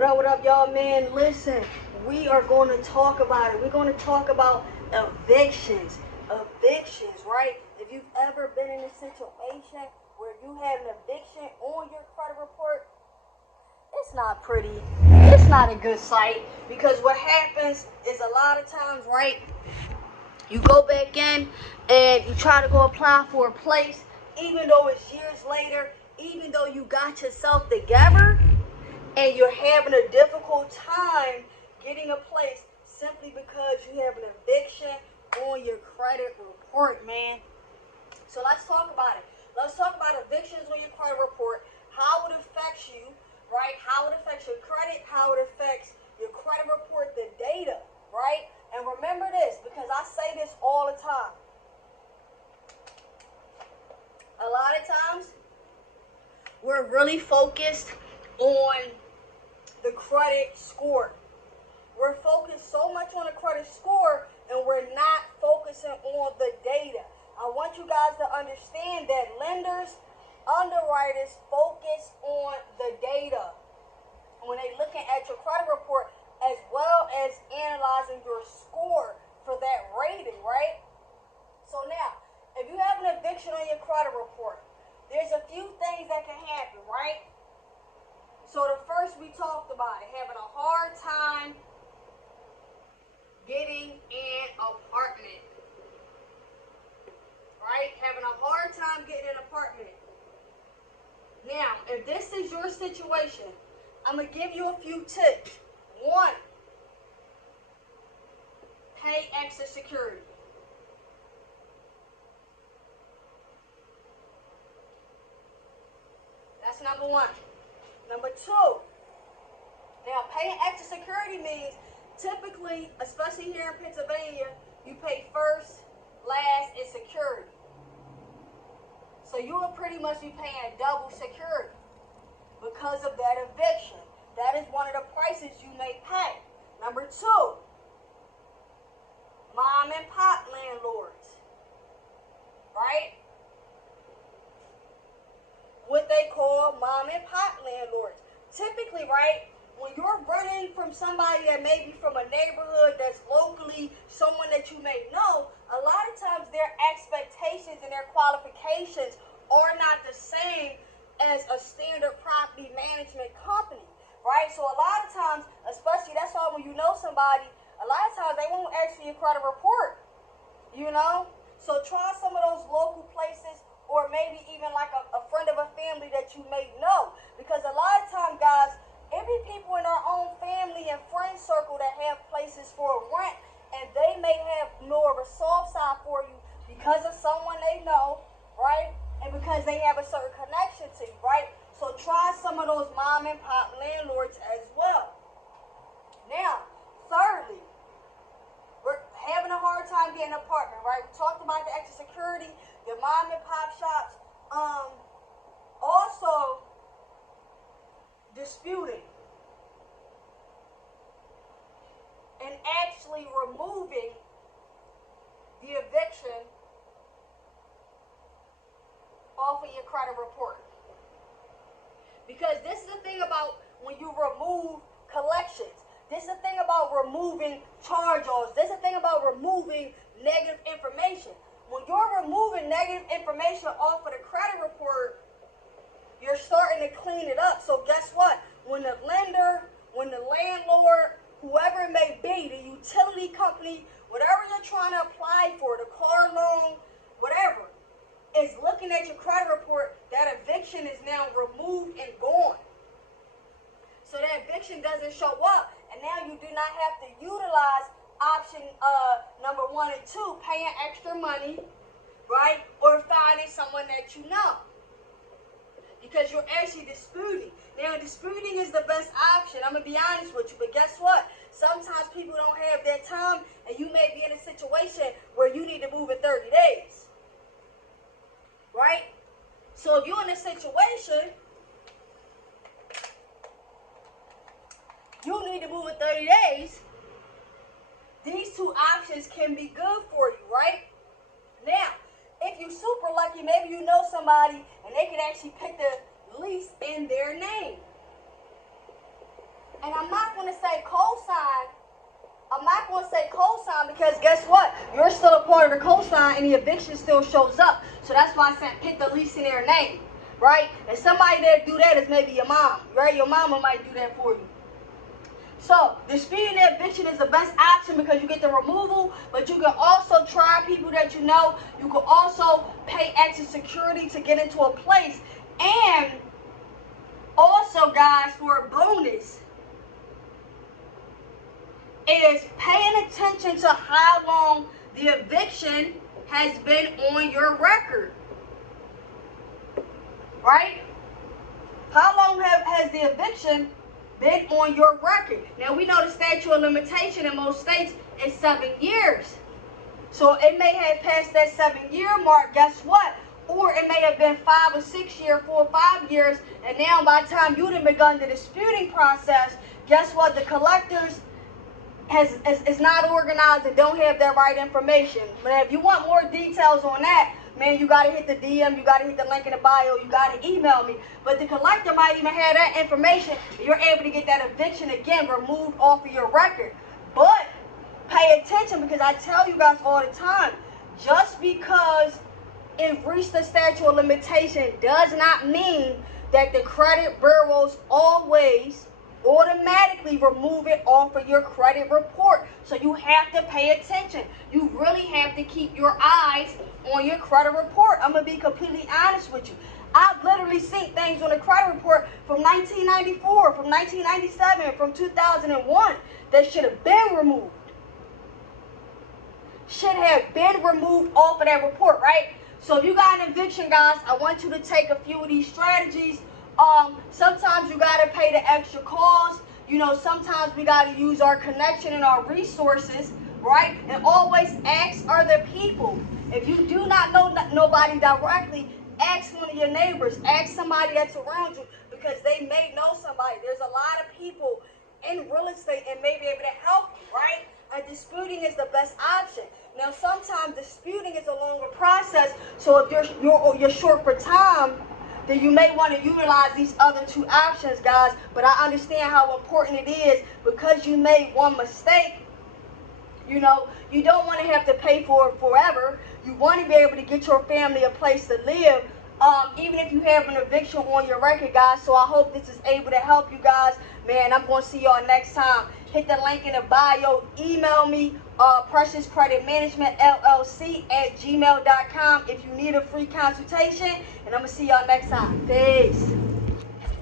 What up, y'all, man? Listen, we are going to talk about it. We're going to talk about evictions. Evictions, right? If you've ever been in a situation where you had an eviction on your credit report, it's not pretty. It's not a good sight because what happens is a lot of times, right? You go back in and you try to go apply for a place, even though it's years later, even though you got yourself together, and you're having a difficult time getting a place simply because you have an eviction on your credit report, man. So let's talk about it. Let's talk about evictions on your credit report, how it affects you, right? How it affects your credit, how it affects your credit report, the data, right? And remember this, because I say this all the time. A lot of times, we're really focused on the credit score. We're focused so much on the credit score and we're not focusing on the data. I want you guys to understand that lenders, underwriters focus on the data when they're looking at your credit report as well as analyzing your score for that rating, right? So now, if you have an eviction on your credit report, there's a few things that can happen, right? So the first we talked about it, having a hard time getting an apartment, right? Having a hard time getting an apartment. Now, if this is your situation, I'm going to give you a few tips. One, pay extra security. That's number one. Number two, now paying extra security means typically, especially here in Pennsylvania, you pay first, last, and security. So you will pretty much be paying double security because of that eviction. That is one of the prices you may pay. Number two, mom and pop landlords, right? What they call mom and pop landlords. Typically, right, when you're running from somebody that may be from a neighborhood that's locally someone that you may know, a lot of times their expectations and their qualifications are not the same as a standard property management company, right? So a lot of times, especially that's why when you know somebody, a lot of times they won't ask for your credit report, you know? So try some of those local places, or maybe even like a friend of a family that you may know. Because a lot of time, guys, it be people in our own family and friend circle that have places for rent, and they may have more of a soft side for you because of someone they know, right? And because they have a certain connection to you, right? So try some of those mom and pop landlords as well. Now, thirdly, we're having a hard time getting an apartment, right? We talked about the extra security, the mom and pop shops. Also, disputing and actually removing the eviction off of your credit report. Because this is the thing about when you remove collections. This is the thing about removing charge-offs. This is the thing about removing negative information. When you're removing negative information off of the credit report, you're starting to clean it up. So guess what? When the lender, when the landlord, whoever it may be, the utility company, whatever you're trying to apply for, the car loan, whatever, is looking at your credit report, that eviction is now removed and gone. So that eviction doesn't show up, and now you do not have to utilize option number 1 and 2, paying extra money, right, or finding someone that you know, because you're actually disputing. Now, disputing is the best option. I'm gonna be honest with you, but guess what? Sometimes people don't have that time, and you may be in a situation where you need to move in 30 days, right? So if you're in a situation, you need to move in 30 days, these two options can be good for you, right? Now, if you're super lucky, maybe you know somebody and they can actually pick the lease in their name. And I'm not going to say cosign. I'm not going to say cosign because guess what? You're still a part of the cosign and the eviction still shows up. So that's why I said pick the lease in their name, right? And somebody that do that is maybe your mom, right? Your mama might do that for you. So disputing the eviction is the best option because you get the removal, but you can also try people that you know. You can also pay extra security to get into a place. And also, guys, for a bonus, is paying attention to how long the eviction has been on your record. Right? How long has the eviction been on your record? Now, we know the statute of limitation in most states is 7 years. So it may have passed that 7-year mark, guess what? Or it may have been 5 or 6 years, 4 or 5 years, and now by the time you'd have begun the disputing process, guess what? The collectors is not organized and don't have that right information. But if you want more details on that, man, you got to hit the DM, you got to hit the link in the bio, you got to email me. But the collector might even have that information. You're able to get that eviction again removed off of your record. But pay attention because I tell you guys all the time, just because it reached the statute of limitation does not mean that the credit bureaus always automatically remove it off of your credit report. So you have to pay attention. You really have to keep your eyes on your credit report. I'm going to be completely honest with you. I've literally seen things on the credit report from 1994, from 1997, from 2001 that should have been removed. Should have been removed off of that report, right? So if you got an eviction, guys, I want you to take a few of these strategies. Sometimes you got to pay the extra cost. You know, sometimes we got to use our connection and our resources, right? And always ask other people. If you do not know nobody directly, ask one of your neighbors. Ask somebody that's around you because they may know somebody. There's a lot of people in real estate and may be able to help you, right? And disputing is the best option. Now, sometimes disputing is a longer process. So if you're short for time, then you may want to utilize these other two options, guys. But I understand how important it is because you made one mistake. You know, you don't want to have to pay for it forever. You want to be able to get your family a place to live, even if you have an eviction on your record, guys. So I hope this is able to help you guys. Man, I'm going to see y'all next time. Hit the link in the bio. Email me, preciouscreditmanagementllc@gmail.com if you need a free consultation. And I'm going to see y'all next time. Peace.